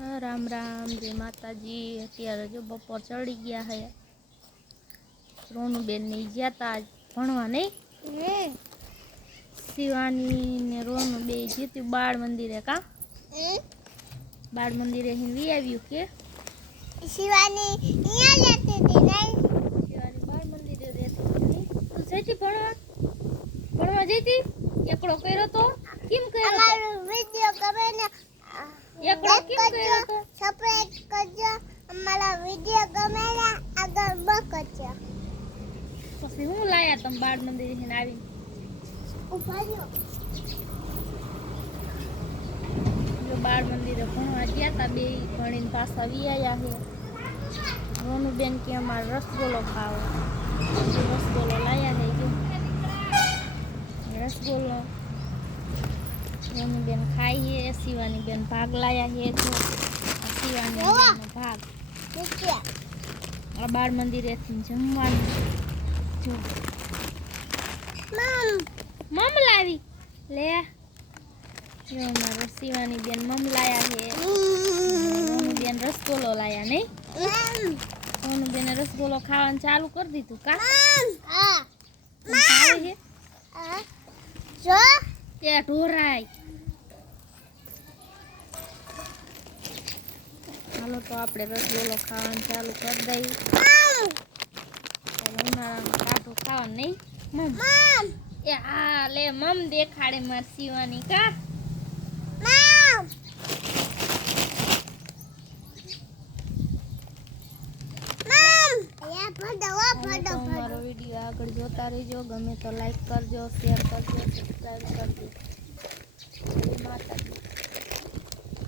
राम राम जय माताजी। अत्यारे जो बपोर चढ़ी गया है। रोनू बेन ने गया था आज भणवा नहीं। शिवानी ने रोनू बे जीत्यु बाळ मंदिरे का बाळ मंदिरे वी आव्यु के शिवानी અહીંયા લેતી હતી નહીં शिवानी बाळ मंदिरे રહેતી હતી તું જઈતી ભણવા જઈતી એકડો કર્યો તો કેમ કર્યો અમારો વિડિયો ગમે ને એકડો કેમ કર્યો તો સબસ્ક્રાઇબ કરજો અમારો વિડિયો ગમે ને આગળ બકજો પછી હું લાયા તમ બાળ મંદિરે ને આવી ઉભા રહ્યો जो बाळ मंदिरे भणवा गया था बे भणीने पाछा वी आया है। रोनू बेन के अमार रसगोलो खाओ रसगोलो लाया है जो रसगोलो रोनू बेन खाई है। शिवानी बेन भाग लाया है जो शिवानी बेन भाग નીચે आ बाळ मंदिरे थी जमवानी जो मम लावी ले जो हमारो शिवानी बेन मम लाया है। रोनू बेन रसगोलो लाया नहीं रोनू बेन रसगोलो खावा चालू कर दी तू का હા खावे है જો ये ढोराई हालो तो आपणे रसगोलो खावा चालू कर दई उनाळामां काठो खावा नहीं मम ए आ ले मम देखाड़े मार शिवानी का हमारो वीडियो आगे जोता रहो। गमे तो लाइक करजो शेयर करजो सब्सक्राइब करजो। माता